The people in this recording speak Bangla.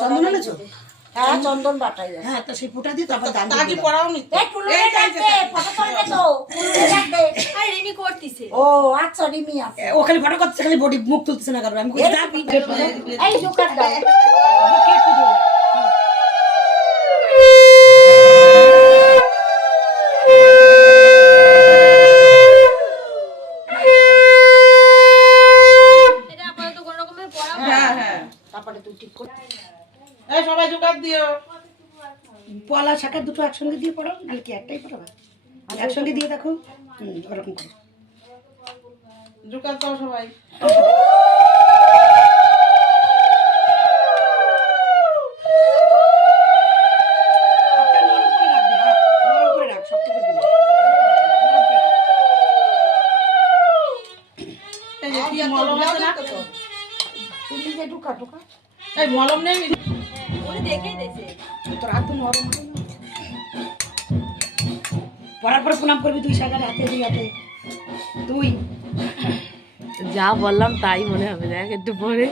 চন্দন এনেছো? হ্যাঁ চন্দন বাটাই আছে। হ্যাঁ তো সেই ফুটা দিয়ে তারপর দান তাকে পড়াও নি এই টুলুরে ডাকতে ফটো তুলবে তো টুলুরে ডাকতে আর রিমি করতেছে ও আচ্ছা রিমি আছে ও খালি ফটো করছে, খালি বডি মুখ তুলতেছে না কারণ আমি কইছি দা ভিডিও এই জোকার দাও এটা আপাতত কোনো রকমের পড়া হ্যাঁ হ্যাঁ তারপরে তুই ঠিক কর এই সবাই জোগাড় দিও পলা শাখা দুটো একসঙ্গে দিয়ে পড়াও, নাহলে কি একটাই পড়াবে? একসঙ্গে দিয়ে দেখো। ওরকম করে জোগাড় দাও সবাই হাতটা নরম করে রাখবি, হাত নরম করে রাখ, শক্ত করে দিবি না। নরম করে রাখ। এই যে কি মলম আছে না তুমি যে ঢুকা ঢুকা এই মলম নেই উনি দেখেই দিয়েছে তোর হাত তো নরম হবে না। পড়ার পরে প্রণাম করবি তুই শাখার হাতে দুই হাতে। তুই যা বললাম তাই মনে হবে, দেখ একটু পরে